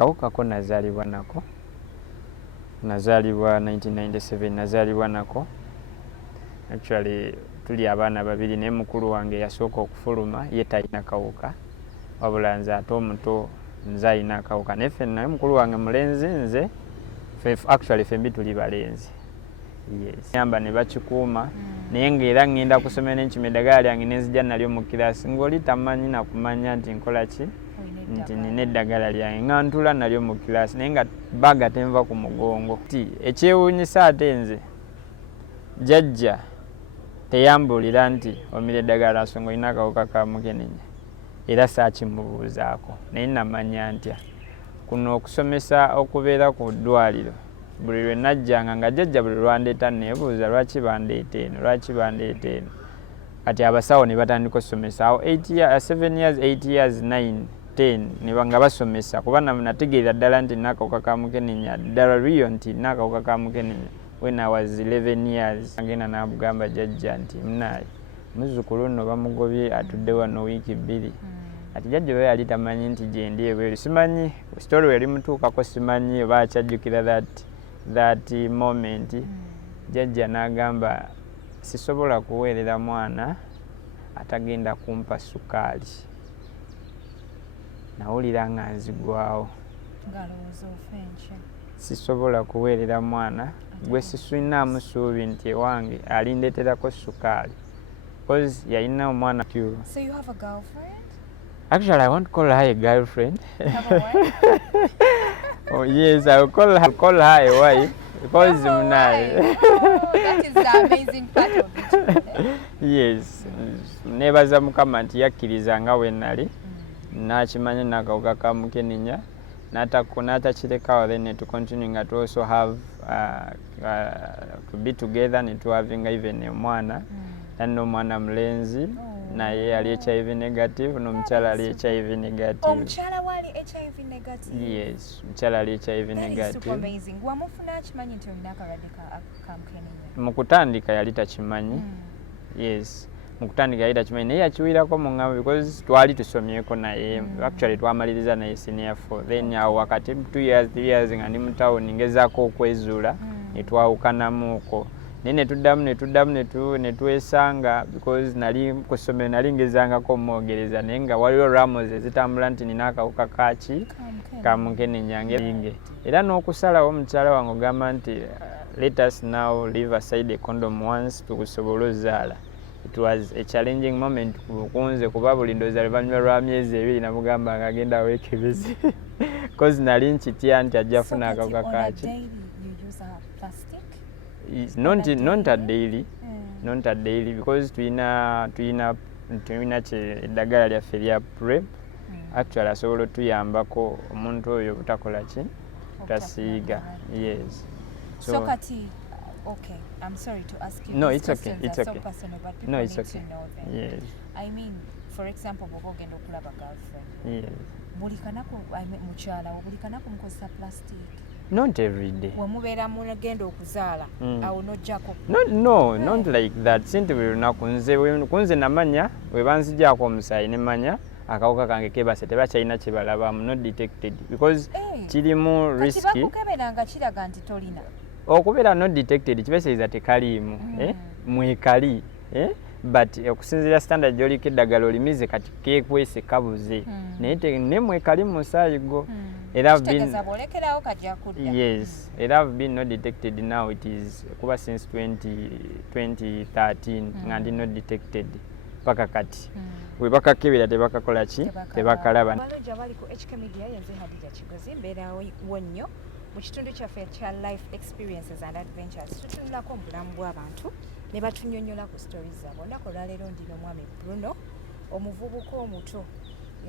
Kawuka ko nazalibwa nako. Nazalibwa 1997 nazalibwa nako. Actually tuli abaana babiri ne mukulu wange yasooka okufuluma ye talina kawuka. Wabula nze ate omuto nze alina akawuka. Nefe naye mukulu wange mulenzi nze actually fembi tuli balenzi. Yes. Yamba ne bakikuuma naye ng'era ngenda kusomera n'enkima eddagala lyange ne nzija nalyo mu kirasi ng'oli tamanyi na kumanya nti nkola ki nti nina eddagala lyange nga ntula nalyo mu kirasi naye nga bbaga tenva ku mugongo. Ekyewuunyisa ate nze Jjaja teyambuulira nti omira eddagala nsonga olina akawuka ka Kamukenenya era saakimubuuzaako naye namanya ntya kuno okusomesa okubeera ku ddwaliro buli lwe najjanga nga Jjaja buli lwandeeta neebuuza lwaki bandeeta eno kati abasawo ne batandika okusomesa awo 7 years 8 years 9 10 nga basomesa kuba nategeera ddala nti nina akawuka ka Kamukenenya ddala lwiyo nti nina akawuka ka Kamukenenya when I was 11 years. Agenda n'amugamba Jjaja nti mnaye muzzukulu nno bamugobye atudde wano wiiki 2 ati Jjaja we yali tamanyi nti gye ndi ebweru simanyi story we limutuukako simanyi oba akyajjukira that moment. Jjaja n'agamba sisobola kuweerera mwana atagenda kumpa sukaali. Nawulira nga nzigwawo. Ngalowoza ofenche. Sisobola kuweerera mwana gwe sisinaamu ssuubi nti ewange alindeeterako sukaali because yalina omwana. So you have a girlfriend? Actually, I won't call her a girlfriend. Have a wife? Oh yes, I will call her a wife because that is the amazing part of it. Yes, nebaza Mukama nti yakkiriza nga bwe nali nakimanya n'akawuka ka Kamukenenya natakirekawo then to continue to also have to be together ne to having even omwana n'omwana mulenzi naye yali HIV negative n'omukyala ali HIV negative. Omukyala wali HIV negative? Yes, omukyala ali HIV negative. That is super amazing. Wamufuna akimanyi nti olina akalwadde ka Kamukenenya? Mu kutandika yali takimanyi. Yes. Mukutandika yali takimanyi naye yakiwiirako mu ngamba because twali tusomyeko naye actually twamaliriza naye senior 4 then awo wakati 2 years 3 years nga ndi mu town ngezaako okwezuula ne twawukanamuuko naye ne twesanga because nali ku ssomero nali ngezangako omwogereza naye nga waliwo ramos ezitambula nti nina akawuka kaki Kamukenenya nge era n'okusalawo mukyala wange ogamba nti let us now leave aside a condom once tukusobola ozaala. It was a challenging moment kunze kuba buli ndooza luvannyuma lwa myezi 2 namugamba nga agenda aweekebeze because nali nkitya nti ajja funa akawuka kaki. Not a daily. Not a daily because tulina eddagala lyaffe lya PrEP actually asobola otuyambako omuntu oyo obutakola ki tasiiga. Yes. So kati okay, I'm sorry to ask you. No, it's okay. It's okay. So personal, but people no, it's need okay. to know them. Yes. I mean, for example, bw'ogenda okulaba girlfriend. Yes. Buli kanako mukyala buli kanako mukozesa plastic. Not every day. Wemubeera mugenda okuzaala awo nojjako. No, not like that. Sinti buli lunaku nze namanya we banzigyako omusaayi ne manya akawuka kange kebase tebakyalina kye balabamu not detected because kirimu risky. Kati bakukeberanga kiraga nti tolina. Okubeera not detected kibeesereza tekaliimu mwekali but okusinziira standard gy'oliko eddagala olimize kati keekwese kabuze naye ne mwekali mu musaayi go. Yes, it have been not detected now. It is kuba since 2013 nga ndi not detected paka kati we bakakebera tebakakola ki tebakalaba. Abalungi abali ku HK Media yenze HADIJAH Kigozi mbeerawo nnyo mu kitundu kyaffe kya life experiences and adventures tutunulako mu bulamu bw'abantu ne batunnyonnyola ku stories zaabwe. Olunaku olwaleero ndi n'omwami Bruno omuvubuka omuto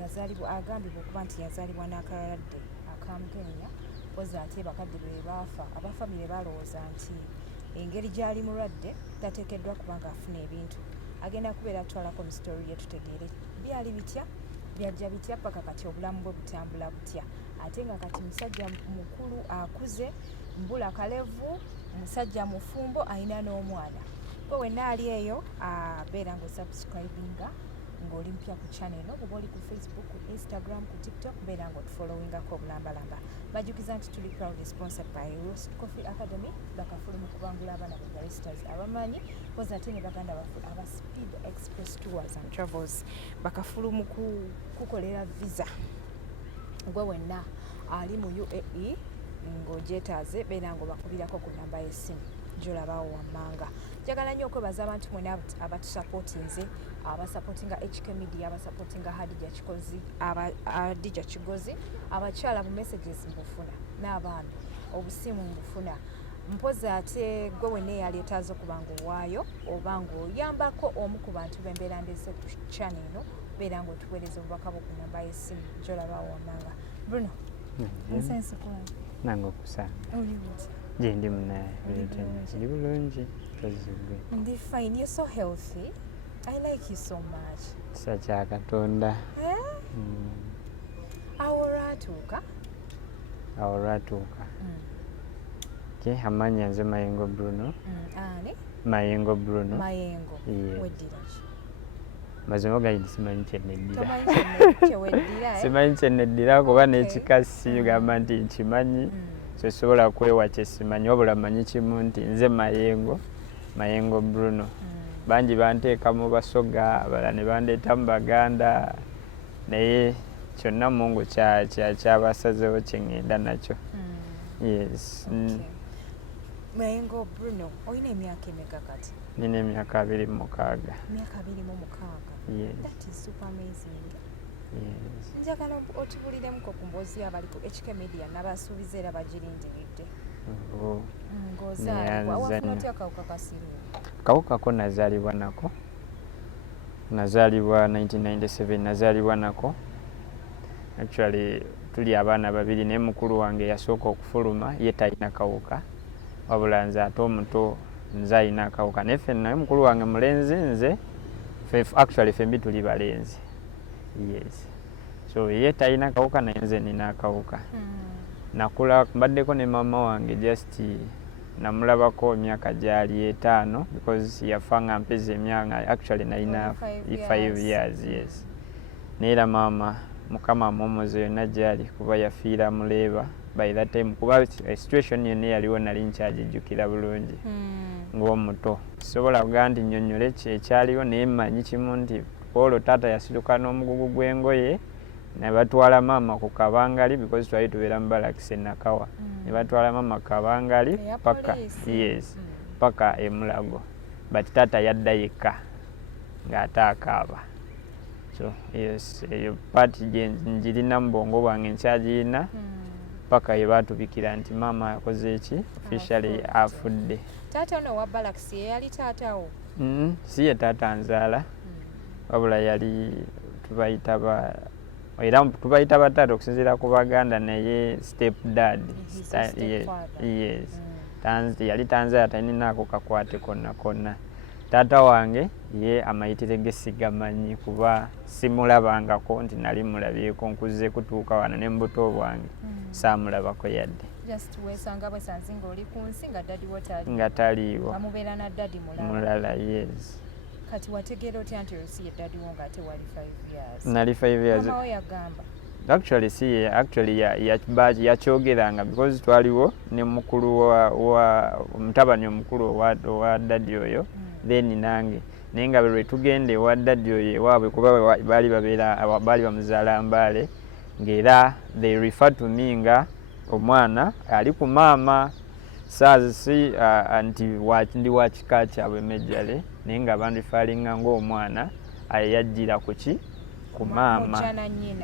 yazaalibwa agambibwa okuba nti yazaalibwa n'akalwadde Kamukenenya pozi ate bakadde be baafa abafamire balowooza nti engeri gy'ali mulwadde tateekeddwa kubanga afuna ebintu. Agenda kubeera atwalako mu story ye tutegeere byali bitya byajja bitya paka kati obulamu bwe butambula butya ate nga kati musajja mukulu akuze mbula kalevu musajja mufumbo alina n'omwana. Gwe wenna ali eyo beera ng'osubscribinga ng'oli mpya ku channel eno bw'oba oli ku Facebook, ku Instagram, ku TikTok beera ng'otufollowingako obulambalamba. Bajukiza nti tuli proudly sponsored by Roast Coffee Academy, bakafulu mu kubangula abaana ba baristas abamanyi poza ate ne baganda baffe aba Speed Express Tours and Travels, bakafulu mu kukolera visa gwe wenna ali mu UAE ng'ogyetaaze beera ng'obakubirako ku namba y'essimu gy'olabaawo wammanga. Njagala nnyo okwebaza abantu mwena abatusapootinze, abasapootinga HK Media, abasapootinga HADIJAH Kigozi, abakyala mu messages mbufuna n'abaami obusimu mbufuna. Mpoza ate gwe wenna eyali etaaze okuba ng'owaayo oba ng'oyambako omu ku bantu b'embeera ndeese ku channel eno beera ng'otuweereza obubaka bwo ku namba y'essimu gy'olabaawo wammanga. Bruno, nsensi kwayo nange okusanga oli buti? gye ndi munaye ndi bulungi tozigwe. Ndi fine. You're so healthy. I like you so much. Kisa kya Katonda. Awo olwatuuka? Awo olwatuuka. Amannya nze Mayengo Bruno. Ani? Mayengo Bruno. Mayengo. Weddira ki? Mazima gali simanyi kyeneddira. Tomanyi kyeweddira? Simanyi kyeneddira kuba n'ekikasi ugamba nti nkimanyi. Sosobola kwewa kyesimanyi wabula manyi kimu nti nze Mayengo Bruno. Bangi banteeka mu basoga, abalala ne bandeeta mu Baganda, naye kyonna Mungu kyabasazeewo kye ŋŋenda nakyo. Yes. Mayengo Bruno, olina emyaka emeka kati? Nina emyaka 26. Emyaka 26? Yes. That is super amazing. Yes. Njagala otubuliremukko ku mboozi abali ku HK Media n'abasuubiza era bagirindiridde. Ng'ozaalibwa wafuna otya akawuka ka Sirina? Kawuka ko nazaalibwa nako. Nazaalibwa 1997, nazaalibwa nako. Actually tuli abaana babiri naye mukulu wange yasooka okufuluma ye talina kawuka. Wabula nze ate omuto nze alina akawuka. Naye ffe naye mukulu wange mulenzi nze. Actually fembi tuli balenzi. Yes. So ye talina kawuka naye nze nina akawuka. Nakula mbaddeko ne mama wange just namulabako emyaka gyali 5 because yafa nga mpeza emyaka actually nalina 5 years. Yes. Neera mama mukama mwomozo yonna gyali kuba yafiira muleeba by that time kuba situation yonna yaliwo nali nkyagijjukira bulungi ng'omuto. Sobola kugaa nti nnyonnyole ekyaliwo naye mmanyi kimu nti olwo taata yasiruka n'omugugu gw'engoye ne batwala mama ku Kabangali because twali tubeera mu Balakisi Nakawa. Ne batwala mama Kabangali paka paka e Mulago. But taata yadda yekka ng'ate akaaba. So yes, eyo paati gye njirina mu bwongo bwange nkyagirina paka ye baatubikira nti mama yakoze eki officially afudde. Taata ono wa Balakisi yali taatawo? Si ye taata nzaala wabula yali tubayita bataata okusinziira ku Baganda naye step dad. Yes. Yali tanzaala talinaako kakwate konna konna. Taata wange ye amayitire ge sigamanyi kuba simulabangako nti nali mulabyeko nkuze kutuuka wano ne mbuto bwange saamulabako yadde. Just wesanga bwesanzi ng'oli ku nsi nga dadi wo tali? Nga taliiwo. Amubeera na dadi mulala. Yes. Kati wategeera otya nti olusi ye dadi wo ng'ate wali 5 years? Nali 5 years. Mama wo yagamba? Actually si actually yakyogeranga because twaliwo ne mukulu wa mutabani omukulu wa dadi oyo then nange naye nga bwe tugende wa dadi oyo ewaabwe kuba baali bamuzaala Mbale ng'era they refer to me nga omwana ali ku maama si nti ndi wa kika kyabwe mejjale naye nga bandifaalinga ng'omwana yajjira ku maama.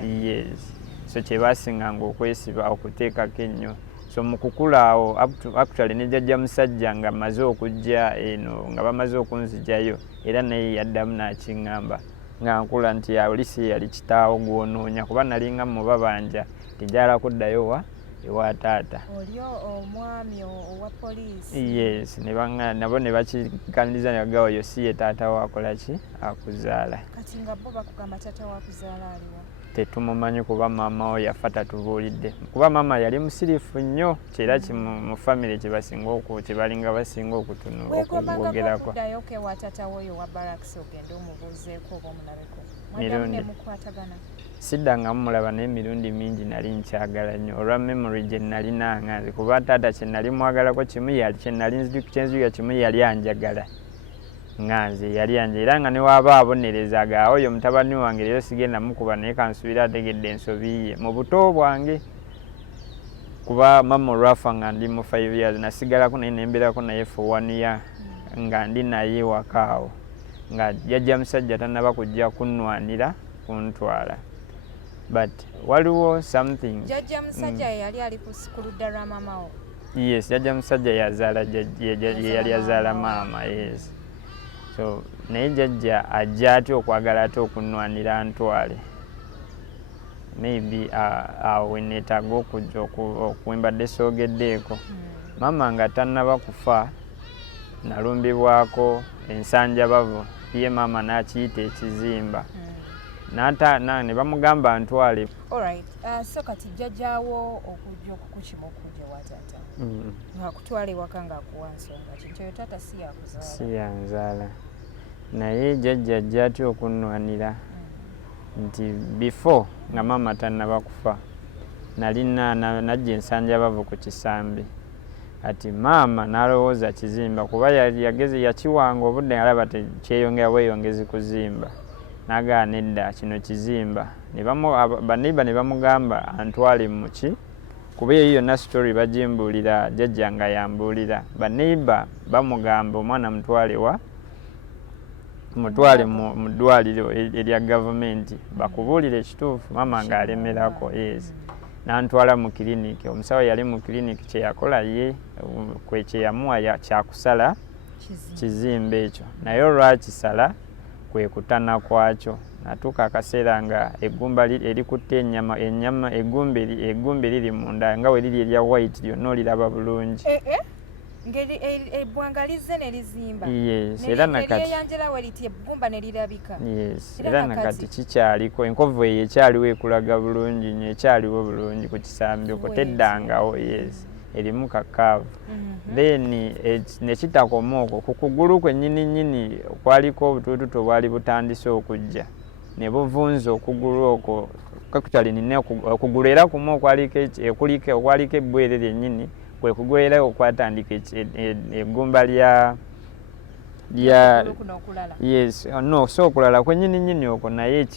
Yes. So kyebasinganga okwesiba okuteekako ennyo. So mu kukula awo actually ne jjajja musajja nga maze okujja eno nga bamaze okunzijayo era naye yaddamu n'akiŋŋamba nga nkula nti olisi yali kitaawo gw'onoonya kuba nalinga mu babanja tijala kuddayo ewa taata. Olio omwami owa poliisi? Yes. Nabo ne bakikaniriza ne bagamba oyo si ye taata wo akola ki akuzaala. Kati nga bo bakugamba taata wo akuzaala aliwa? Tetumumanyi kuba maama we yafa tatubuulidde kuba maama yali musirifu nnyo kyera mu famire kyebalinga basinga okwogerako. Kuddayo ke wa taata wo oyo wa Balakisi ogende omubuuzeeko oba omulabeko? mirundi siddanga mumulaba naye mirundi mingi nali nkyagala nnyo olwa memory gye nali nangazi kuba taata kye nali mwagalako kimu kyenzijukira kimu yali anjagala nganze yali anje era nga ne waaba abonerezaga oyo mutabani wange leero sigenda mukuba naye kansubira ategedde ensobi ye mu buto bwange kuba mama olwafa nga ndi mu 5 years nasigalako naye nembeerako naye for 1 year nga ndi naye wakaawo nga jjajja musajja tannaba kujja kunnwanira kuntwala but waliwo something jjajja musajja yali ali ku ludda lwa mamawo yes jjajja musajja yali yazaala maama yes so naye jjajja ajja ati okwagala ate okunnwanira ntwale maybe awe neetaaga okujja okumbadde soogeddeeko mama nga tannaba kufa nalumbibwako ensanjabavu ye mama n'akiyita ekizimba ne bamugamba ntwale. Alright, so kati jjajjaawo okujja okukukima okujja wa taata ng'akutwala ewaka ng'akuwa nsonga kintu eyo taata si yakuzaala si yanzaala naye jjajja ajja atya okunnwanira nti before nga mama tannaba kufa nali najja ensanjabavu ku kisambi ati maama n'alowooza kizimba kuba yageze yakiwanga obudde alaba tekyeyongera bweyongezi kuzimba n'agaana edda kino kizimba baneiba ne bamugamba antwale muki kuba eyo yonna story bagimbuulira jjajja nga yambuulira baneiba bamugamba omwana mutwale mu ddwaliro erya gavumenti bakubuulire ekituufu mama ng'alemerako yes n'antwala mu kiriniki omusawo yali mu kiriniki kyeyakola ye kyeyamuwa kyakusala kizimbe ekyo naye olwakisala kwe kutana kwakyo natuuka akaseera nga eggumba erikutte eggumba eriri munda nga we liri erya white lyonna oliraba bulungi ngeri ebbwanga lizze ne lizimba yes era nakati yes era nakati kikyaliko enkovu eyo ekyaliwo ekulaga bulungi nnyo ekyaliwo bulungi ku kisambi okwo teddangawo yes erimu kakaavu then nekitakoma okwo ku kugulu kwennyini kwaliko obutuututu obwali butandise okujja ne buvunza okugulu okwo kakukyali nina okugulu era kumu okwaliko ebbwere lyennyini kwe kugwera okwatandika eggumba lya yes no so okulala kwennyini okwo naye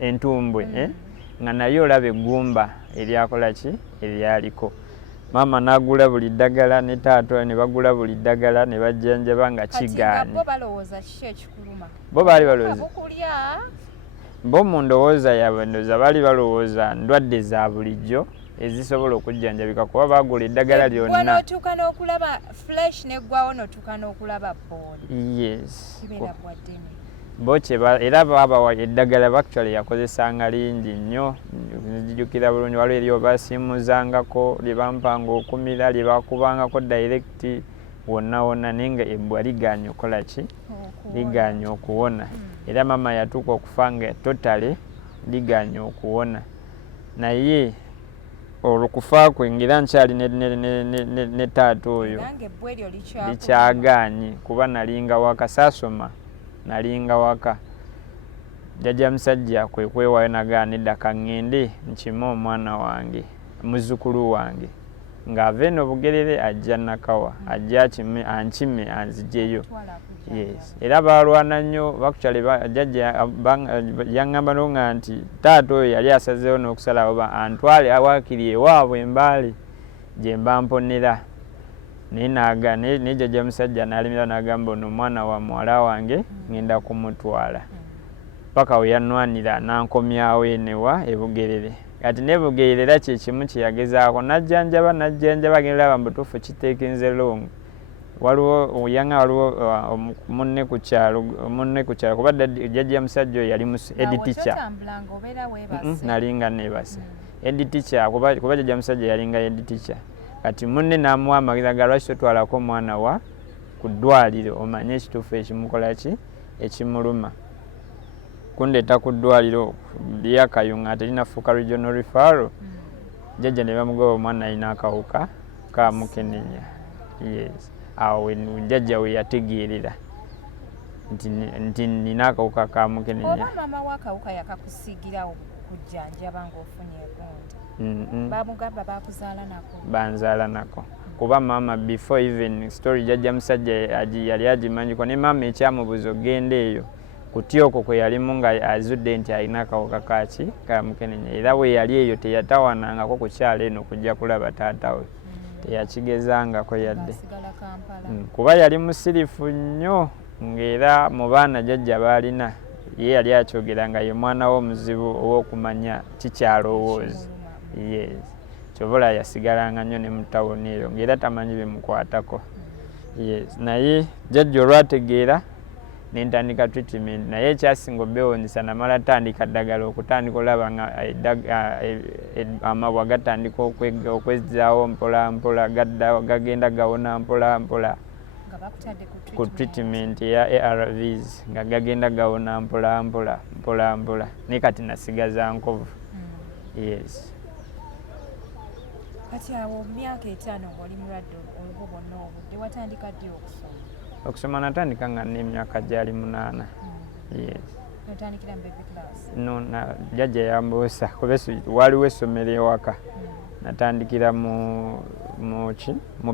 entumbwe nga naye olaba eggumba eryakola ki eryaliko mama n'agula buli ddagala ne taata ne bagula buli ddagala ne bajjanjaba nga kigaanye bo baali balowooza bo mu ndowooza yaabwe ndowooza baali balowooza ndwadde za bulijjo ezisobola okujjanjabika kuba bagula eddagala lyonna n'otuuka n'okulaba flesh neggwawo n'otuuka n'okulaba bone yes bo era babawa eddagala actually yakozesanga lingi nnyo nzijukira bulungi waliwo eryo basiimuzangako lye bampanga okumira lye bakubangako direct wonna naye nga ebbwa ligaanye okola ki ligaanye okuwona era mama yatuuka okufa nga totale ligaanye okuwona naye olukufa kwe ngira nkyali ne taata oyo likyagaanye kuba nalinga waka saasoma nalinga waka jjajja musajja kwe kwewaayo nagaana edda kaŋŋende nkime omwana wange muzzukulu wange ng'ava eno Bugerere ajja Nakawa ajja ankime anzijeyo yes era balwana nnyo bakukyale jjajja yaŋŋamba nonga nti taata oyo yali asazeewo n'okusalawo antwale awaakiri ewaabwe Embaale gye mba mponera naye jjajja musajja n'alemera n'agamba ono omwana wa muwala wange ngenda kumutwala paka we yannwanira n'ankomyawo enewa e Bugerere kati ne Bugerere era kyekimu kye yagezaako najjanjaba genderaba mbutuufu kiteekinze long waliwo munne ku kyalo kuba jjajja musajja oyo yali head teacher nalinga neebase head teacher kuba jjajja musajja yalinga head teacher kati munne n'amuwa amagezi ga lwaki totwalako omwana wa ku ddwaliro omanye ekituufu ekimukola ki ekimuluma kundeeta ku ddwaliro lyakayunga ate linafuuka regional referral jjajja ne bamugoba omwana alina akawuka Kamukenenya yes awo jjajja we yategeerera nti nina akawuka ka Kamukenenya. Oba mama wa Kawuka yakakusigira okujjanjaba ng'ofunye egonda. Bamugamba bakuzaala nako. Banzaala nako. Kuba mama before even story Jjaja musajja yali agimanyiko ne mama ekyamubuuza ogenda eyo kuti okwo kwe yalimu nga azudde nti alina akawuka kaki Kamukenenya era we yali eyo teyatawanangako ku kyalo eno kujja kulaba taata we teyakigezangako yadde kuba yali musirifu nnyo ng'era mu baana Jjaja baalina ye yali akyogera nga ye mwana w'omuzibu ow'okumanya kikyalowooza. Yes. Chobola yasigalanga nnyo ne mu tawuni eyo ng'era tamanyi bimukwatako. Yes. Naye Jjaja olwategeera n'entandika treatment naye ekyasinga obewuunyisa namala tandika ddagala okutandika olaba nga amabwa gatandika okwezzaawo mpola mpola gagenda gawona mpola mpola ku treatment ya ARVs nga gagenda gawona mpola mpola mpola mpola ne kati nasigaza nkovu. Yes. Kati awo myaka 5 ng'oli mulwadde olwo bonna obudde watandika ddi okusoma? Okusoma natandika nga n'emyaka gyali 8. Yes. Notandikira mu baby class? No, Jjaja yambuusa kuba waliwo essomero ewaka. Natandikira mu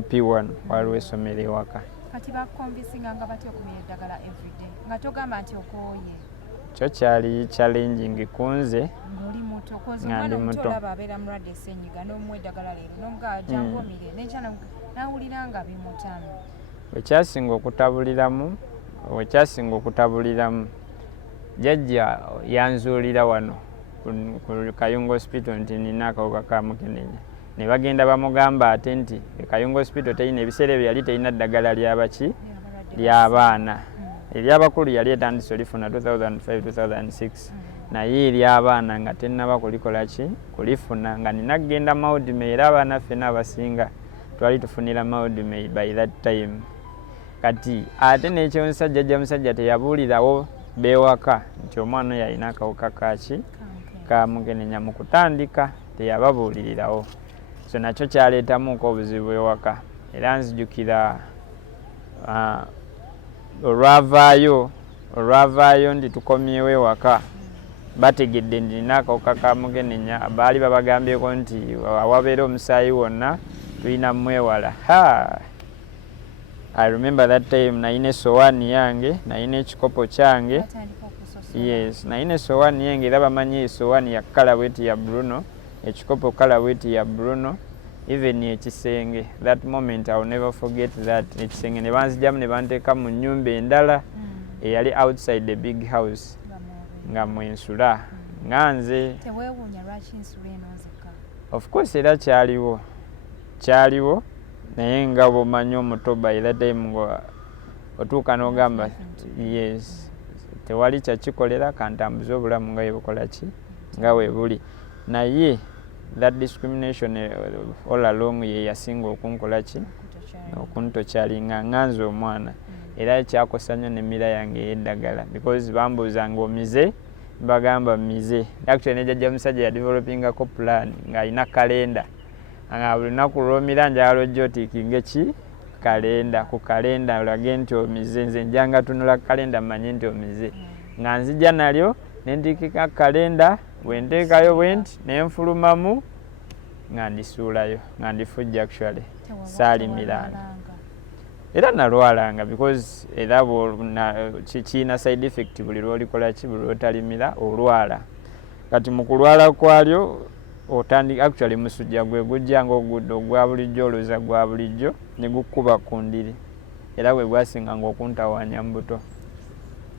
P1 waliwo essomero ewaka. Kati bakukonvinsinga nga batya okumira eddagala everyday nga togamba nti okooye? Kyo kyali challenging kunze ng'oli muto kozi omwana omuto olaba abeera mulwadde essenyiga n'omuwa eddagala leero n'omugaa jangu omire n'ekyana n'awulira nga bimutamu. Wekyasinga okutabuliramu Jjaja yanzuulira wano ku Kayunga Hospital nti nina akawuka ka Kamukenenya ne bagenda bamugamba ate nti Kayunga Hospital terina ebiseera ebyo yali terina ddagala ly'abaki ly'abaana. Ery'abakulu yali etandise olifuna 2005-2006 naye ery'abaana nga tennaba kulikola ki kulifuna nga nina kgenda Maudime era abaana ffenna abasinga twali tufunira Maudime by that time. Kati ate n'ekyewuunyisa Jjaja musajja teyabuulirawo beewaka nti omwana oyo alina akawuka kaki Kamukenenya mu kutandika teyababuulirirawo, so nakyo kyaleetamuko obuzibu ewaka. Era nzijukira olwavaayo ndi tukomyewo ewaka bategedde ndina akawuka ka Kamukenenya baali babagambyeko nti awabeera omusaayi wonna tulina mwewala. I remember that time nalina essowaani yange nalina ekikopo kyange. Yes, nalina essowaani yange era bamanyi essowaani ya kalabweti ya Bruno, ekikopo kalabweti ya Bruno, even ekisenge. That moment I will never forget that. Ekisenge ne banzijamu ne banteeka mu nnyumba endala eyali outside the big house nga mwensula nga nze. Teweewuunya lwaki ensula eno nzekka? Of course era kyaliwo naye nga bw'omanyi omuto by that time nga otuuka n'ogamba yes tewali kyakikolera kantambuza obulamu nga yebukola ki nga weebuli. Naye that discrimination all along ye yasinga okunkola ki okuntokyalinga nganze omwana era kyakosa nnyo n'emmira yange ey'eddagala because bambuuzanga omize mbagamba mize. Actually ne Jjaja musajja yadevelopingako plan ng'alina kalenda nga buli lunaku lw'omira njagala ojja otiikinge ki kalenda ku kalenda olage nti omize. Nze njanga tunula kalenda manye nti omize nga nzija nalyo nentikika kalenda bwenteekayo bwenti nenfulumamu nga ndisuulayo nga ndifujja actually saalimiranga era nalwalanga because era kiina side effect buli lwolikola ki buli lwotalimira olwala. Kati mu kulwala kwalyo otandika actually musujja gwe gujja ng'ogudde ogwa bulijjo oluza gwa bulijjo ne gukkuba ku ndiri era bwe gwasinga ng'okuntawaanya mu buto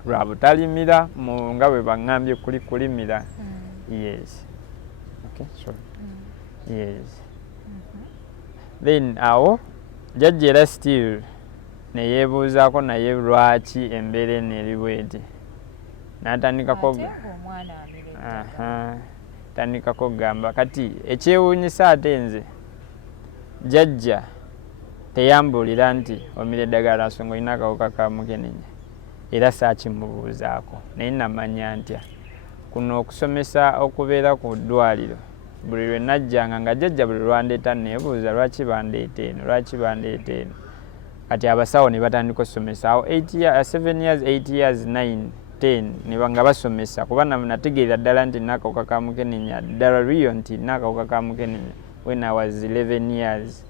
lwa butalimira nga bwe baŋŋambye kulimira. Yes. Okay, sorry. Yes. Then awo Jjaja era still ne yeebuuzaako naye lwaki embeera eno eri bweti n'atandikako tandikako gamba kati ekyewuunyisa ate nze Jjaja teyambuulira nti omira eddagala nsonga olina akawuka ka Kamukenenya era saakimubuuzaako naye namanya ntya kuno okusomesa okubeera ku ddwaliro buli lwe najjanga nga Jjaja buli lwandeeta neebuuza lwaki bandeeta eno kati abasawo ne batandika okusomesa awo 7 years 8 years 9 10 ne banga basomesa kuba nategeera ddala nti n'akawuka ka Kamukenenya ddala riyo nti n'akawuka ka Kamukenenya when I was 11 years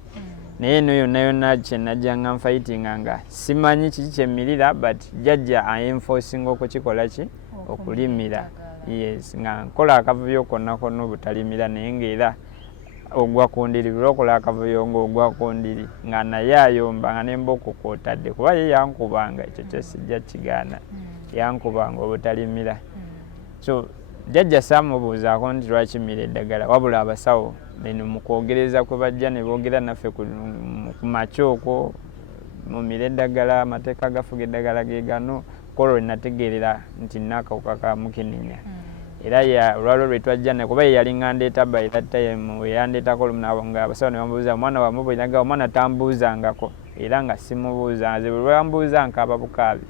naye eno yonna kye najjanga nfightinga nga simanyi kiki kyemmirira but Jjaja ayenforcinga okukikola ki okulimira yes nga nkola akavuyo konna konna obutalimira naye ng'era ogwa ku ndiri lwokola akavuyo ng'ogwa ku ndiri nga naye ayomba nga n'emboko kw'otadde kuba ye yankubanga ekyo kyesijja kigaana yankubanga obutalimira so Jjaja saamubuuzaako nti lwaki mmira eddagala wabula abasawo bino mu kwogereza kwe bajja ne boogera naffe ku makya okwo mumira eddagala amateeka agafuga eddagala ge gano kolo lwe nategeerera nti n'akawuka ka Kamukenenya era olwalwo lwe twajja ne kuba ye yali ngandeeta by that time we yandeetako olumunabo nga abasawo ne bambuuza omwana wamu bwinaga omwana tambuuzangako era nga simubuuza nze bwe bambuuza nkaaba bukaabi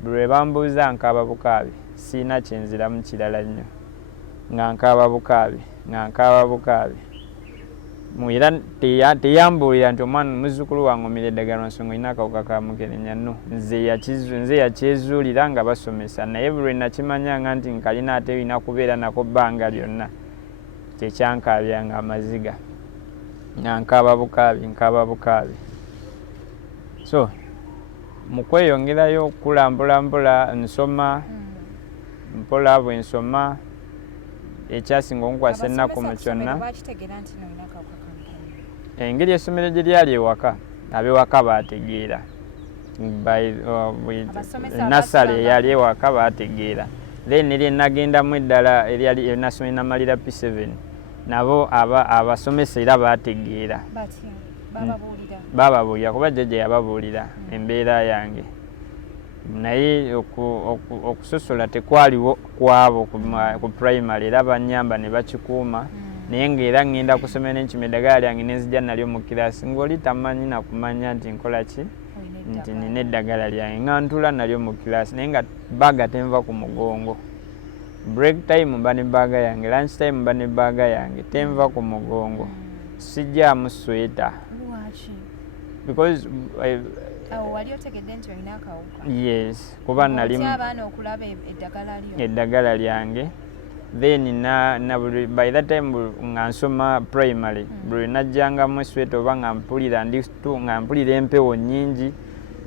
bwe bambuuza nkaaba bukaabi siina kyenziramu kirala nnyo nga nkaaba bukaabi era teyambuulira nti omwana muzzukulu wange omira eddagala nsonga olina akawuka ka Kamukenenya no nze yakyezuulira nga basomesa naye buli nakimanyanga nti nkalina ate erina kubeera nako bbanga lyonna kyekyankaabyanga amaziga nga nkaaba bukaabi so mu kweyongerayo okukula mpola nsoma mpola bwe nsoma ekyasinga okunkwasa ennaku mu kyonna engeri essomero gye lyali ewaka ab'ewaka baategeera nasale eyali ewaka baategeera then erye nagendamu eddala eryali nasoma namalira P7 nabo abasomesa era baategeera bababuulira kuba Jjaja yababuulira embeera yange naye okusosola tekwaliwo kwabo ku primary era banyamba ne bakikuuma naye ng'era ngenda kusomera n'enkima eddagala lyange nenzija nalyo mu kirasi ng'oli tamanyi nakumanya nti nkola ki nti nina eddagala lyange nga ntula nalyo mu kirasi naye nga baaga tenva ku mugongo break time mba ne baaga yange lunch time mba ne baaga yange tenva ku mugongo sijjaamu sweta because wali otegedde nti olina akawuka yes kuba nali abaana okulaba eddagala lyange then by that time nga nsoma primary buli najjangamu esweta oba nga mpulira empewo nnyingi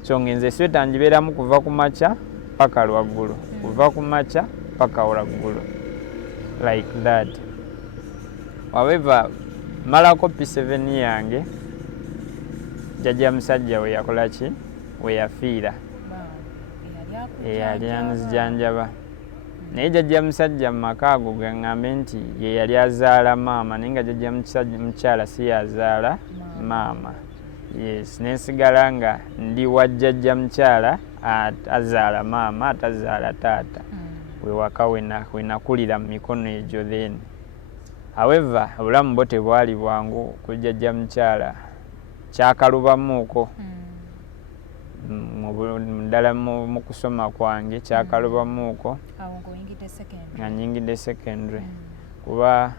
so ngenze esweta ngibeeramu kuva ku makya paka lwaggulu kuva ku makya paka lwaggulu like that however malako P7 yange Jjaja musajja we yakola ki we yafiira eyali anzijanjaba naye Jjaja musajja mu maka ago gaŋŋambe nti ye yali azaala maama naye nga Jjaja mukyala si yazaala maama yes nensigala nga ndi wa Jjaja mukyala azaala maama atazaala taata we waka we nakulira mu mikono egyo then however obulamu bwo tebwali bwangu ku Jjaja mukyala kyakalubamuuko ddala mu kusoma kwange kyakalubamuuko nga nyingidde secondary kuba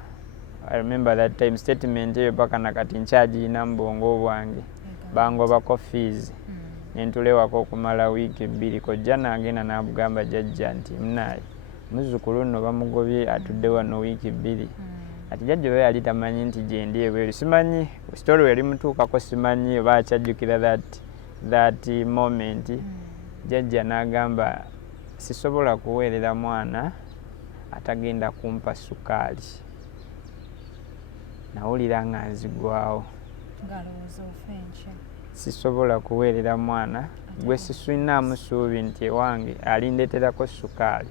I remember that time statement eyo paka nakati nkyagiyina mu bwongo bwange bangobako fees nentulewako okumala wiiki 2 kojja nagenda nabugamba Jjaja nti munaye muzzukulu nno bamugobye atudde wano wiiki 2 ati Jjaja we yali tamanyi nti gyendi ebweru simanyi story weri mutuukako simanyi oba akyajjukira that moment Jjaja n'agamba sisobola kuweerera mwana atagenda kumpa sukaali nawulira nga nzigwawo sisobola kuweerera mwana gwe sisinaamu ssuubi nti ewange alindeeterako sukaali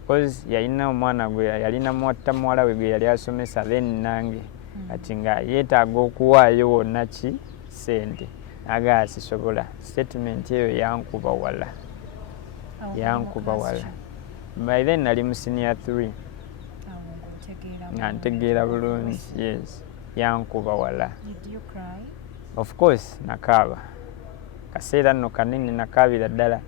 because yalina omwana gwe yalina muwala we gwe yali asomesa then nange kati nga yeetaaga okuwaayo wonna ki sente nagaa sisobola statement eyo yankuba wala by then nali mu senior 3 nga ntegeera bulungi yes yankuba wala of course nakaaba kaseera nno kanene nakaabira ddala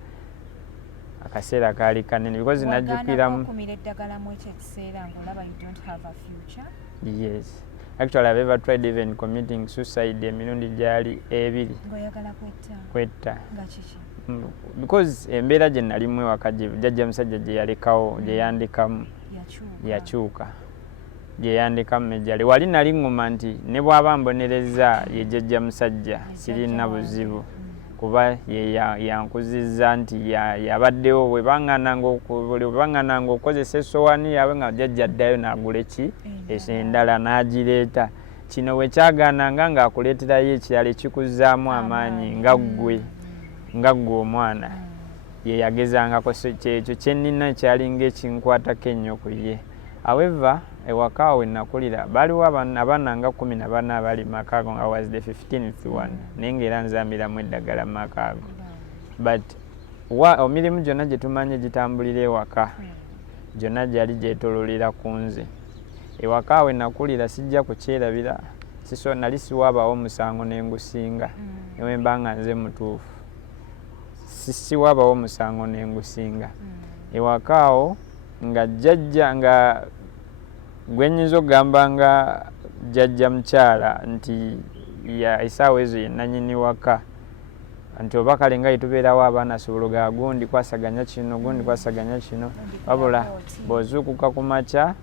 akaseera kaali kanene because najjukiramu kumira eddagala mu ekyo ekiseera ng'olaba you don't have a future yes Actually, I've ever tried even committing suicide emirundi gyali ebiri. Ngoyagala Kwetta. Ngakiki. Because embeera gye nalimu ewaka Jjaja musajja gye yalekawo gye yandikamu yakyuka gye yandikamu ejjali wali nali ŋŋuma nti ne bw'aba mbonereza ye Jjaja musajja sirina buzibu kuba yankuzizza nti yabaddewo bwe baŋŋananga okozesa essowaani yaabwe nga Jjajja addayo n'agula endala n'agireeta. Kino bwe kyagaananga ng'akuleeterayo ekirala ekikuzzaamu amaanyi nga ggwe omwana ye yagezangako kyekyo kyennina ekyalinga ekinkwatako ennyo ku ye. However, ewaka awo we nakulira baaliwo abaana nga 14 abali maka ago nga was the 15th one naye ng'era nzamiramu eddagala maka ago. But emirimu gyonna gye tumanye gitambulira ewaka gyonna gyali gyetoololera ku nze. Ewaka awo we nakulira sijja kukyerabira nali siwaabawo musango ne ngusinga newe mba nga nze mutuufu. Siwaabawo musango ne ngusinga. Ewaka awo nga Jjaja nga gwe nnyinza okugamba nga Jjaja mukyala nti essaawa ezo ye nannyini waka nti oba kale nga yetubeerawo abaana sobologa gundi kwasaganya kino gundi kwasaganya kino wabula bw'ozuukuka ku makya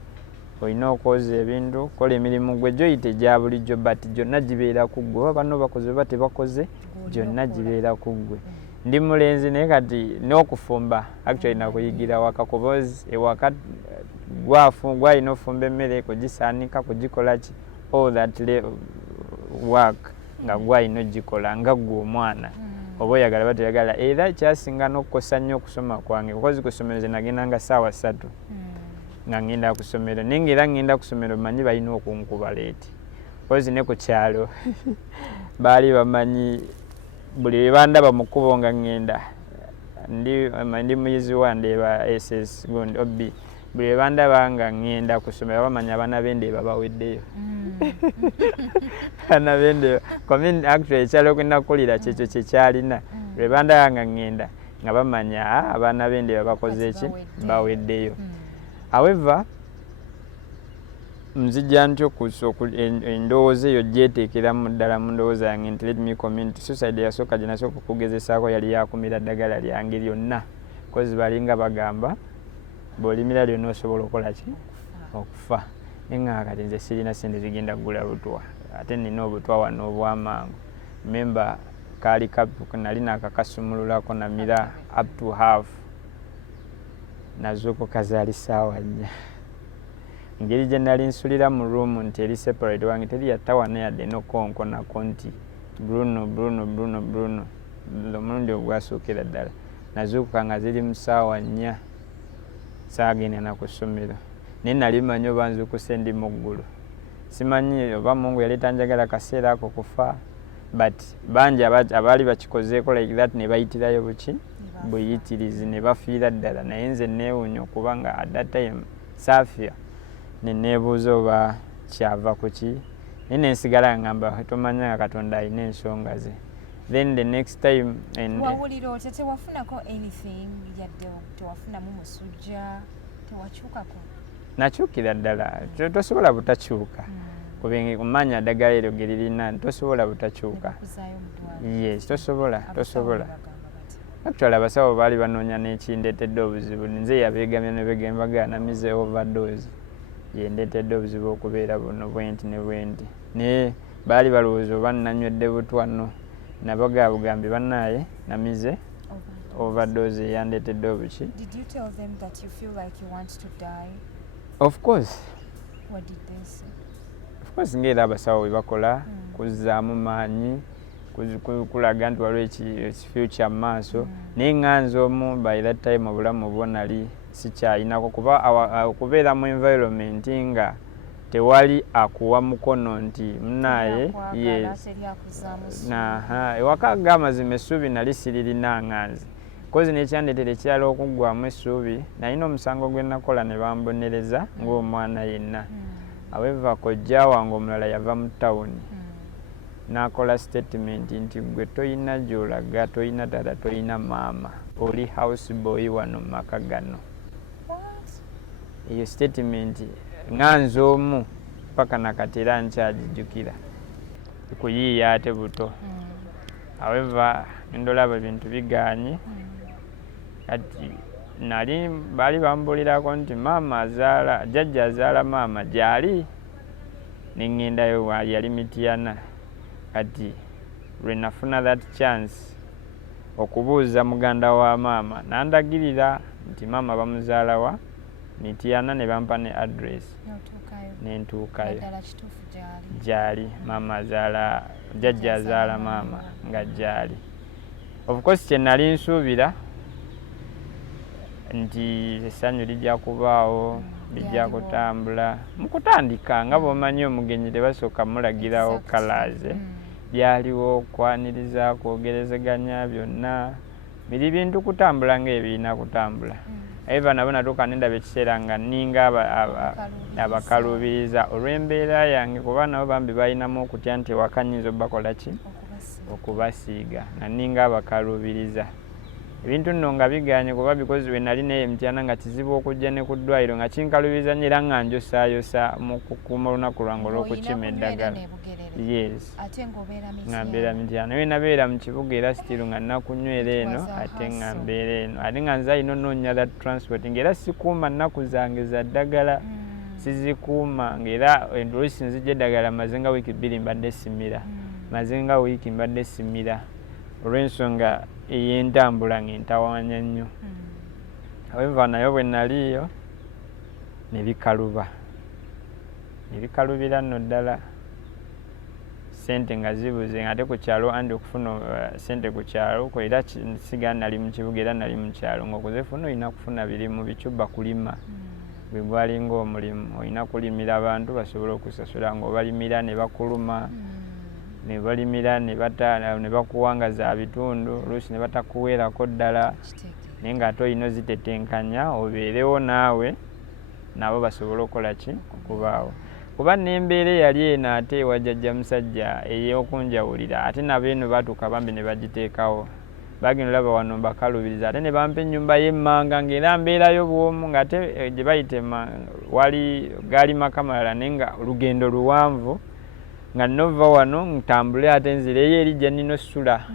olina okwoza ebintu kola emirimu gwe gyoyita egya bulijjo but gyonna gibeera ku ggwe oba bano bakoze oba tebakoze gyonna gibeera ku ggwe. Ndi mulenzi naye kati n'okufumba actually nakuyigira waka kuba ewaka gwalina ofumba emmere kugisaanika kugikola ki all that work nga gwalina ogikola nga ggwe omwana oba oyagala ba toyagala. Era ekyasinga n'okukosa nnyo okusoma kwange kukozi ku ssomero ze nagendanga ssaawa 3 nga ngenda ku ssomero naye ng'era ngenda ku ssomero manyi balina okunkuba leeti kozi ne ku kyalo baali bamanyi buli lwe bandaba mu kkubo nga ngenda ndi muyizi wa ndeeba SS gundi obi buli lwe bandaba nga ngenda ku ssomero bamanya abaana b'endeeba baweddeyo. Abaana b'endeeba actually ekyalo kwe nakulira kyekyo kye kyalina lwe bandaba nga ngenda nga bamanya abaana b'endeeba bakoze eki baweddeyo. However, nzijja ntyo endowooza eyo gyeteekeramu ddala mu ndowooza yange nti let me comment suicide yasooka gye nasooka okugezesaako yali yakumira ddagala lyange lyonna kozi balinga bagamba bw'olimira lyonna osobola okukola ki okufa. Naye nga kati nze sirina sente zigenda kugula butwa ate nina obutwa wano obw'amangu memba kaali nali nakakasumululako namira up to half nazuuko kazaali ssaawa 4. Engeri gye nali nsulira mu room nti eri separate wange teri yattawana yadde nokonkonako nti Bruno omulundi ogwasuukira ddala nazuukuka nga ziri mu ssaawa 4 saagenda na ku ssomero naye nali manyi oba nzuukuse ndi mu ggulu simanyi oba Mungu yali tanjagala kaseera ako kufa but bangi abaali bakikozeeko like that ne bayitirayo buyitirizi ne bafiira ddala naye nze neewuunya okuba nga at that time saafya ne neebuuza oba kyava ku ki naye nensigala ngamba tomanya nga Katonda alina ensonga ze. Then the next time wawulira otya tewafunako anything yadde tewafunamu musujja tewakyukako? Nakyukira ddala tosobola butakyuka kubenga kumanya ddagala eryo ge lirina tosobola butakyuka. Yes, tosobola actually abasawo baali banoonya n'ekindeetedde obuzibu nze yabeegamya ne begembaga namize overdose yendeetedde obuzibu okubeera buno bwenti ne bwenti naye baali balowooza oba nanywedde butwano nabagambye bannaaye namize overdose eyandeetedde obuki. Did you tell them that you feel like you want to die? Of course. What did they say? Of course ng'era abasawo bwe bakola kuzzaamu maanyi kulaga nti waliwo future mu maaso naye ŋŋanza omu by that time obulamu bwo nali sikyayinako kuba okubeera mu environment nga tewali akuwa mukono nti munaaye ewaka g'amazima essuubi nali siririna ŋŋanzi kozi n'ekyandeetera ekirala okuggwamu essuubi nalina omusango gwe nakola ne bambonereza ng'omwana yenna. However kojja wange omulala yava mu tawuni n'akola statement nti gwe toyina gy'olaga toyina taata toyina maama oli house boy wano mu maka gano. Eyo statement ŋŋanza omu paka nakati era nkyagijjukira kuyiiya ate buto. However ndolaba ebintu biganye kati baali bambulirako nti maama azaala jjajja azaala maama gyali neŋŋendayo yali Mityana. Kati lwe nafuna that chance okubuuza muganda wa maama nandagirira nti maama bamuzaala wa Mityana ne bampa ne address nentuukayo gyali maama azaala jjajja azaala maama nga gyali. Of course kye nali nsuubira nti essanyu lijja kubaawo lijja kutambula mu kutandika nga bw'omanyi omugenyi tebasooka mulagirawo kalaaze byaliwo kwaniriza kwogerezeganya byonna biri bintu kutambula ng'ebiina kutambula. Eva nabo natuuka nendaba ekiseera nga nninga abakalubiriza olw'embeera yange kuba nabo bambi balinamu okutya nti ewakanyinza obakola ki okubasiiga nga nninga abakalubiriza. Ebintu nno nga biganye kuba bikozi we nali naye Mityana nga kizibu okujja ne ku ddwaliro nga kinkalubiriza nnyo era nga njosaayosa mu kukuuma olunaku lwange olw'okukima eddagala. Yes, nga mbeera Mityana we nabeera mu kibuga era sitiru nga nnakunywera eno ate nga mbeera eno ate nga nze alina onoonya that transport ng'era sikuuma nnaku zange za ddagala sizikuuma ng'era oluusi nzijja eddagala maze nga wiiki 2 mbadde simira maze nga wiiki mbadde simira olw'ensonga ey'entambula ng'entawaanya nnyo. However nayo bwe naliyo ne bikalubira nno ddala sente nga zibuze ate ku kyalo andi okufuna sente ku kyalo era siga nali mu kibuga era nali mu kyalo ng'okuzifuna olina kufuna birimu bicuba kulima bwe gwalinga omulimu olina kulimira abantu basobole okusasula ng'obalimira ne bakuluma ne balimira ne bakuwangaza bitundu oluusi ne batakuweerako ddala naye ng'ate olina ozitetenkanya obeerewo naawe nabo basobole okukola ki okubaawo kuba n'embeera yali eno ate ewa jjajja musajja ey'okunjawulira ate nabo eno baatuuka bambi ne bagiteekawo bagenda olaba wano bakalubiriza ate ne bampa ennyumba y'emmanga ng'era mbeerayo bw'omu ng'ate gye bayite wali gaali maka malala naye nga olugendo luwanvu nga nova wano ntambule ate nzireyo eri gye nnina ossula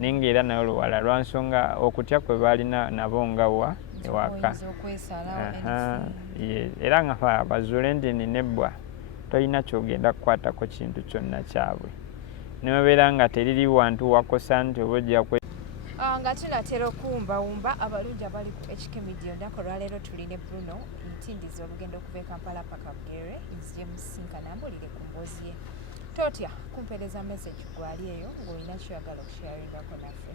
naye ng'era nayo luwala lwa nsonga okutya kwe baalina nabo ngawa ewaka. Era nga bazuule nti ninebbwa tolina kyogenda kukwatako kintu kyonna kyabwe nebabeera nga teriri wantu wakosa nti oba ojja nga tunatera okuwumbawumba abalungi abali ku HK Media olunaku olwaleero tuli ne Bruno ntindiza olugendo okuva e Kampala paka Bugere nzije musinkana mbulire ku mboozi ye totya kumpeereza message gwali eyo ng'olina kyoyagala okusharingako naffe.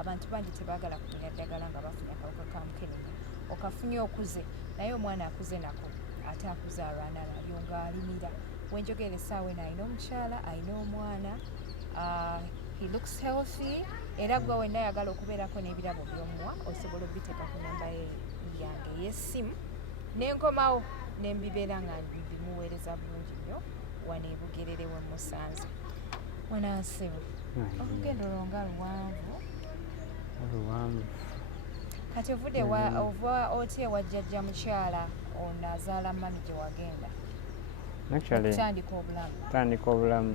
Abantu bangi tebaagala kumenya ddagala nga bafunye akawuka ka Kamukenenya okafunye okuze naye omwana akuze nako ate akuze alwana nalyo ng'alimira wenjogera essaawa eno alina omukyala alina omwana he looks healthy era gwe wenna ayagala okubeerako n'ebirabo by'omuwa osobola obiteeka ku namba yange ey'essimu n'enkomawo nembibeera nga mbimuweereza bulungi nnyo wano e Bugerere we musanze wanansibu olugendo lwonga luwanvu kati ovudde ova otya ewa jjajja mukyala ono azaala mami gye wagenda tandika obulamu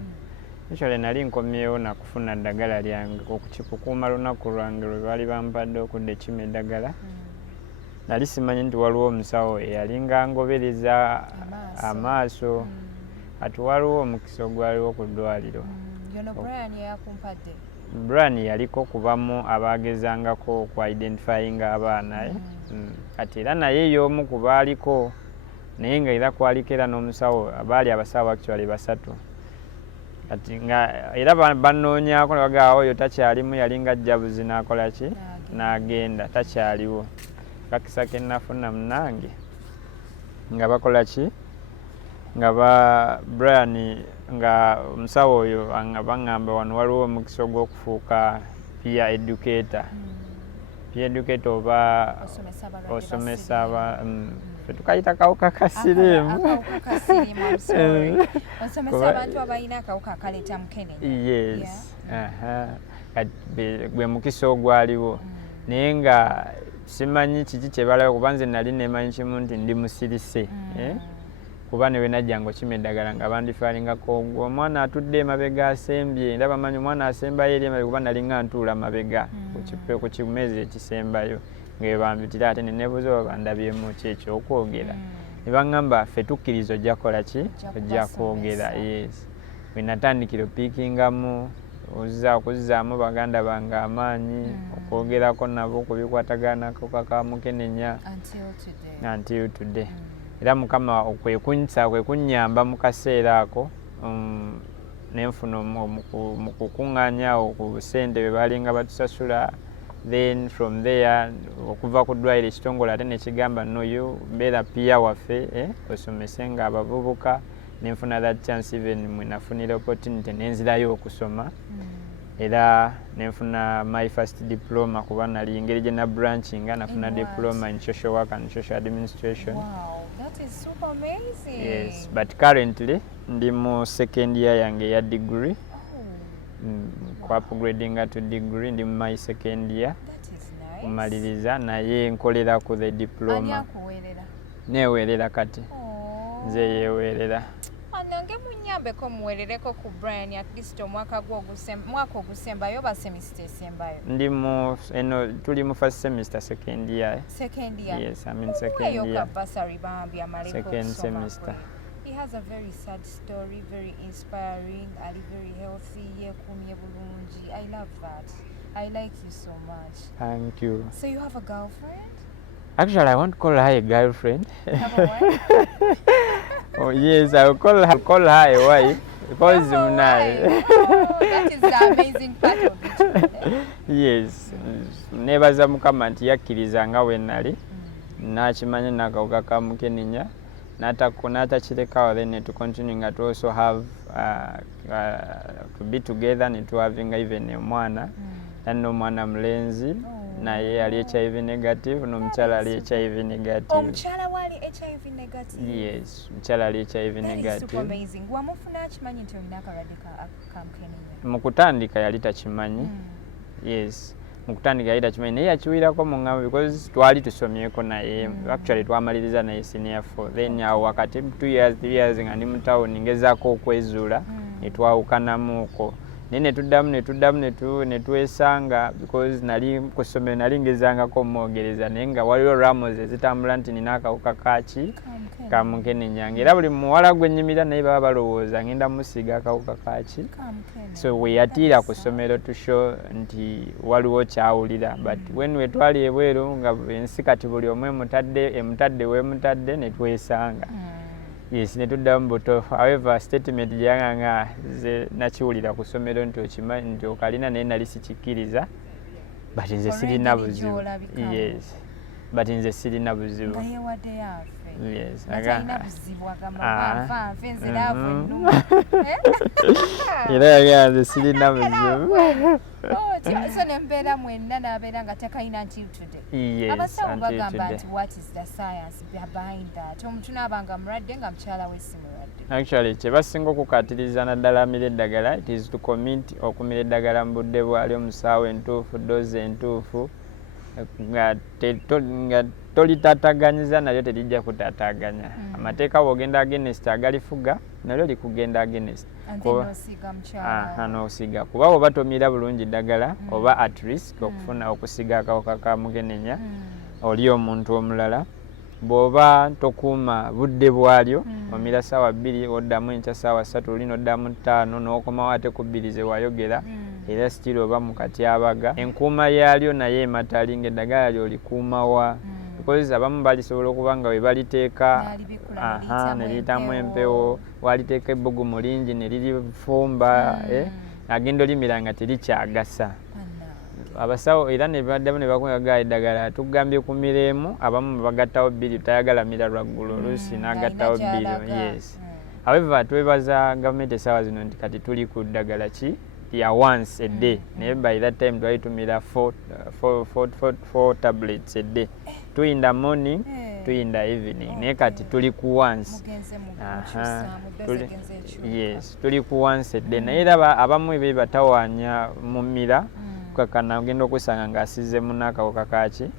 Actually nali nkomyewo nakufuna ddagala lyange okukikukuuma lunaku lwange lwe baali bampadde okudda ekima eddagala nali simanyi nti waliwo omusawo eyalinga ngobereza amaaso ati waliwo omukisa ogwaliwo ku ddwaliro. Brian yaliko kubamu abagezangako ku identifyinga abaana kati era naye y'omu ku baaliko naye nga era kwaliko era n'omusawo baali abasawo actually 3 kati nga era banoonyaako ne bagamba oyo takyalimu yalinga jjabuzi n'akola ki n'agenda takyaliwo kakisa ke nafuna munange nga bakola ki nga Brian nga omusawo oyo nga baŋŋamba wano waliwo omukisa ogw'okufuuka peer educator oba osomesa tukayita kawuka ka siriimu yes gwe mukisa ogwaliwo naye nga simanyi kiki kye balaba kuba nze nali nemanyi kimu nti ndi musirise kuba ne wenajja ng'okima eddagala nga bandifaalingako omwana atudde emabega asembye ndaba manyi omwana asembayo eri emabega kuba nalinga ntuula mabega ku kimezi ekisembayo ng'ebambitira ate ne neebuuza oba bandabyemu ki ekyokwogera ne baŋŋamba ffe tukkiriza ojja kukola ki ojja kwogera. Yes, bwe natandikira opiikingamu okuzzaamu baganda bange amaanyi okwogerako nabo ku bikwataganako Kamukenenya until today. Era Mukama kwekunnyamba mu kaseera ako nenfuna mu kukuŋŋaanya ku ssente bwe balinga batusasula. Then from there okuva ku ddwaliro ekitongole ate nekigamba noyo mbeera piya waffe osomese nga abavubuka. Nenfuna that chance even mwe nafunira opportunity nenzirayo okusoma era nenfuna my first diploma kuba nali engeri gye na branchinga nafuna diploma in social work and social administration. Wow, that is super amazing. Yes, but currently ndi mu second year yange ya degree. Ku upgrading to degree ndi mu my second year. That is nice. Kumaliriza naye nkolera ku the diploma. Ani akuweerera? Neeweerera kati. Nze yeeweerera. Nange munyambeko muweerereko ku Brian at least omwaka ogusembayo oba semester esembayo? Ndi mu tuli mu first semester second year. Second year? Yes, I'm in second year. Basari bambi amaleko second semester. He has a very sad story, very inspiring, ali very healthy, yekumye bulungi. I love that. I like you so much. Thank you. So you have a girlfriend? Actually, I won't call her a girlfriend. Have a wife? Oh yes, I will call her a wife because that is the amazing part of it. Yes, nebaza Mukama nti yakkiriza nga bwe nali nakimanya n'akawuka ka Kamukenenya n'atakirekawo then to continue to also have to be together ne to having even omwana n'omwana mulenzi naye ali HIV negative n'omukyala ali HIV negative. Omukyala wali HIV negative? Yes, omukyala ali HIV negative. That is super amazing. Wamufuna akimanyi nti olina akalwadde ka Kamukenenya? Mu kutandika yali takimanyi. Yes, mu kutandika yali takimanyi naye yakiwirako mu ngamba because twali tusomyeko naye actually twamaliriza naye senior 4 then awo wakati 2 years 3 years nga ndi mu town ngezaako okwezuula ne twawukanamuuko. Nene tuddamu netwesanga because nali kusomero nali ngezangako omwogereza naye nga waliwo ramos ezitambula nti nina akawuka kaki Kamukenenya era buli muwala gwe nnyimira naye baba balowooza ngenda musiga akawuka kaki so weyatiira ku ssomero tusho nti waliwo kyawulira but when wetwali ebweru nga ensi kati buli omu emutadde wemutadde netwesanga. Yes, netuddamu buto. However, statement gyanganga ze nakiwulira ku ssomero nti okimanyi nti okalina naye nali sikikkiriza but nze sirina buzibu. Yes, but nze sirina buzibu. Yes, agamba buzibu agamba nfe nze laavu ennuma. Era yagamba nze sirina buzibu. So nembeera mwenna n'abeera nga takalina until today. Yes, abasawo bagamba nti what is the science behind that? Omuntu n'abanga mulwadde nga mukyala we si mulwadde. Actually, kye basinga okukatiriza naddala amira eddagala it is to commit okumira eddagala mu budde bwali omusaawo entuufu doze entuufu nga tolitaataganyiza nalyo terijja kutaataaganya. Amateeka bw'ogenda against agalifuga nalyo likugenda against. N'osiga kuba oba tomira bulungi ddagala oba at risk okufuna okusiga akawuka ka Kamukenenya oli omuntu omulala. Bw'oba tokuuma budde bwalyo omira ssaawa 2 oddamu enkya ssaawa 3 oli n'oddamu 5 n'okomawo ate ku 2 ze wayogera era sitiri oba mu katyabaga enkuuma yaalyo naye ematali ng'eddagala lyolikuumawa because abamu balisobola okuba nga we baliteeka ne liyitamu empewo waliteeka ebbugumu lingi ne lirifumba agenda olimira nga terikyagasa. Abasawo era ne baddamu ne bakungaga eddagala tugambye ku miremu abamu bagattawo 2 tayagala mira lwaggulu oluusi n'agattawo 2. Yes, however twebaza gavumenti essaawa zino nti kati tuli ku ddagala ki ya once a day naye by that time twali tumira 4 tablets a day, 2 in the morning 2 in the evening naye kati tuli ku once. Yes, tuli ku once a day naye era abamu be batawaanya mu mira okukakana ogenda okusanga ng'asize munakawuka kaki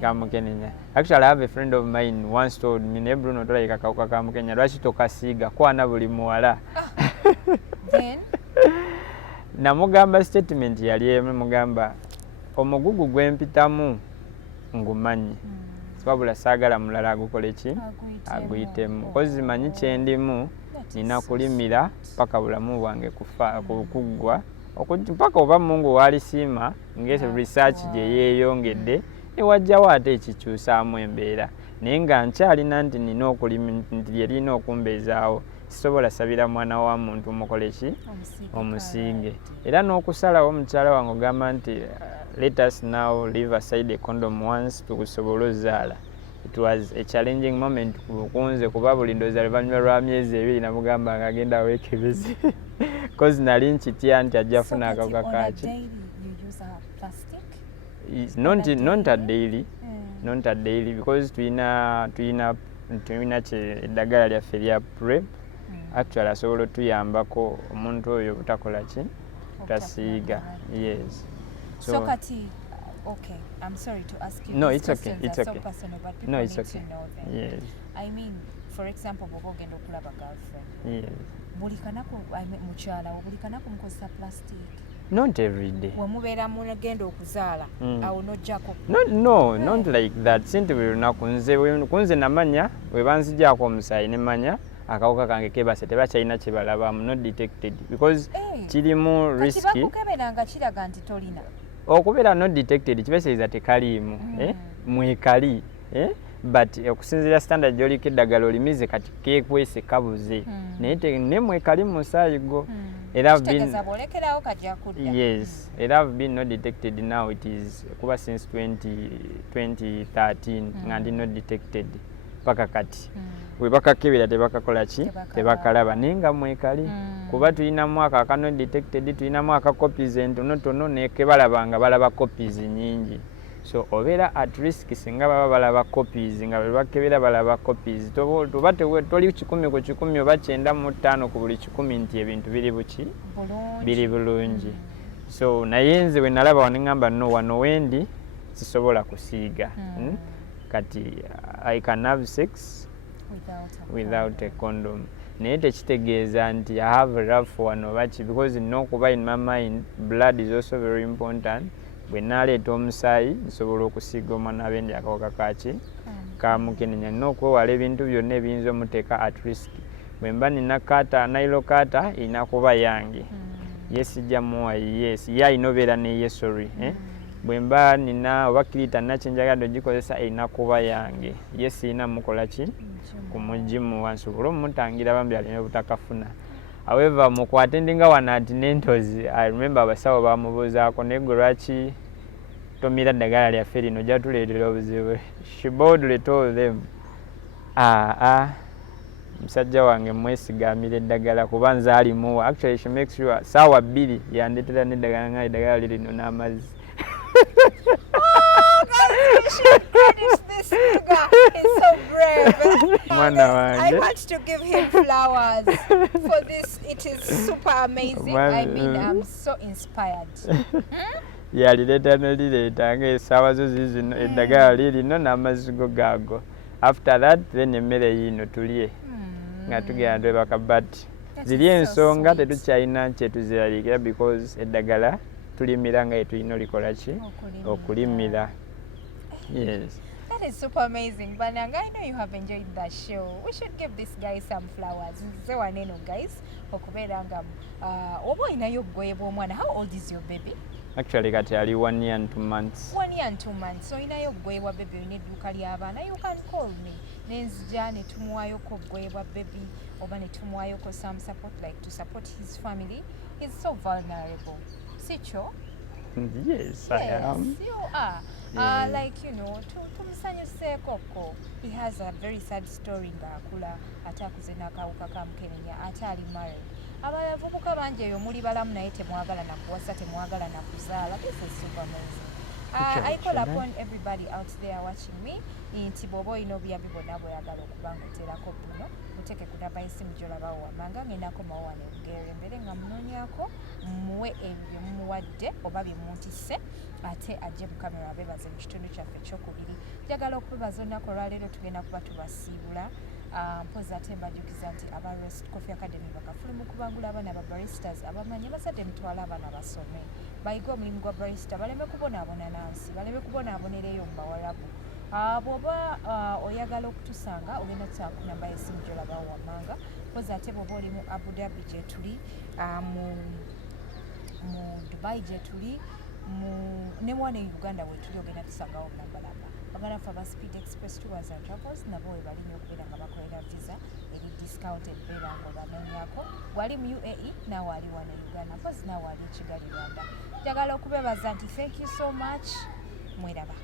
Kamukenenya. Actually I have a friend of mine once told me, ne Bruno tolabika kawuka Kamukenenya lwaki tokasiiga kwana buli muwala. Then namugamba statement yali emu mugamba omugugu gwempitamu ngumanyi wabula saagala mulala agukole ki aguyitemu kozi manyi kyendimu nina kulimira paka bulamu bwange kuggwa paka oba mungu walisiima ngese research gye yeeyongedde ewajjawo ate ekikyusaamu embeera naye nga nkyalina nti nina okulima nti lyerina okumbeezaawo sisobola sabira mwana wa muntu mukole ki omusiige era n'okusalawo mukyala wange ogamba nti let us now leave aside a condom once tukusobola ozaala. It was a challenging moment kunze kuba buli ndooza luvannyuma lwa myezi 2 namugamba nga agenda awekebeze cause nali nkitya nti ajja funa akawuka kaki. Not a daily. Not a daily because tulina eddagala lyaffe lya PrEP. Actually asobola otuyambako omuntu oyo butakola ki tasiiga. Yes. So kati, okay, I'm sorry to ask you. No, these it's okay. questions It's are okay. so personal, but people No, it's need okay. to know them. Yes. I mean, for example, bobo gendo kulaba girlfriend. Yes. Bulikanako, I mean, muchala, bulikanako mkosa plastic. Not every day. Wamubera mugenda okuzaala awo nojjako. No, not like that. Sinti buli lunaku nze namanya bwe banzigyako omusaayi ne manya akawuka kange kebase tebakyalina kye balabamu not detected because kirimu risky. Kati bakukeberanga kiraga nti tolina. Okubeera not detected kibeesereza tekaliimu mwekali but okusinziira standard gy'oliko eddagala olimize kati keekwese kabuze naye ne mwekali mu musaayi gwo. Yes, it have been not detected now. It is kuba since 2013 nga ndi not detected paka kati we bakakebera tebakakola ki tebakalaba naye nga mwekali kuba tulina mwaka aka not detected tulina mwaka copies entonotono nekebalabanga balaba copies nyingi so obeera at risk singa baba balaba copies nga bakebera balaba copies tuba toli 10 ku 10 oba 95 ku buli 10 nti ebintu biri buki biri bulungi so naye nze we nalaba wanengamba no wano wendi sisobola kusiiga kati I can have sex without a condom naye tekitegeeza nti I have a love for wano baki because nokuba in my mind blood is also very important. Bwe naleeta omusaayi nsobola okusiiga omwana bendi akawuka kaki Kamukenenya n'okwewala ebintu byonna ebiyinza omuteeka at risk. Bwe mba nina kata nailo kata ina kuba yange yes jamuwa yes ya inobeera ne yes sorry bwe mba nina oba kirita nakyenjagala ogikozesa ina kuba yange yes ina mukola ki ku mugimu wansobole omutangira bambi alina obutakafuna. However, muku attendinga wana antinentozi, I remember abasawo bamubuuzaako naye gwe lwaki tomira ddagala lyaffe lino ojja tuleetera obuzibu. She boldly told them, musajja wange mwesigamira eddagala kuba nze alimuwa. Actually she makes sure saawa 2 yandetera n'eddagala nga eddagala lino n'amazzi. Oh, guys, we should credit this nigga. He's so brave. I want to give him flowers for this. It is super amazing. I mean, I'm so inspired. Yalileta nolireeta ng'essaawa zo zizino eddagala lirino n'amazzi go gaago. After that, then emmere yiino tulye nga tugenda twebaka but ziri ensonga tetukyalina kyetuziraliikira because eddagala tulimira nga tulina olikola ki okulimira. Yes. That is super amazing. Bananga, I know you have enjoyed that show. We should give this guy some flowers. Nze waneno guys okubeeranga oba inayo gwe bw'omwana. How old is your baby? Actually kati ali 1 year and 2 months. 1 year and 2 months. So inayo gwe wa baby ne edduuka ly'abaana. You can call me. Nenzija ne tumuwayoko gwe wa baby oba ne tumuwayoko some support like to support his family. He's so vulnerable. Sicho? Yes, I am. You are. Like, you know, tumusanyuse koko. He has a very sad story ng'akula ate akuze n'akawuka Kamukenenya ate ali married. Abavubuka bangi eyo muli balamu naye temwagala na kuwasa temwagala na kuzaala. This is super amazing. I call upon everybody out there watching me nti bw'oba olina obuyambi bwonna bw'oyagala okuba ng'oteerako Bruno muteeke ku namba y'essimu gy'olaba wamanga ng'enako mawowa ne Bugerere mbere nga munoonyako muwe ebyo bye mumuwadde oba bye muntisse ate ajje mu kamera abeebaze mu kitundu kyaffe ekyokubiri. Njagala okubebaza olunaku olwaleero tugenda kuba tubasiibula mpozi ate mbajjukiza nti aba Rest Coffee Academy bakafulu mu kubangula abaana ba baristas abamanyi abazadde mutwale abaana basome bayige omulimu gwa barista baleme kubonaabona nansi baleme kubonaabonereyo mu bawalabu. Bw'oba oyagala okutusanga ogenda tusanga ku namba y'essimu gy'olabawo wammanga mpozi ate bw'oba oli mu Abu Dhabi gye tuli mu Dubai gye tuli ne wana e Uganda we tuli ogenda tusangawo mulambalamba. Baganda ffe aba Speed Express Tours and Travels nabo we bali nnyo okubeera nga bakolera visa eri discounted beera ng'obanoonyako wali mu UAE naawe ali wana e Uganda mpozi naawe ali Kigali Rwanda. Njagala okubeebaza nti thank you so much mweraba.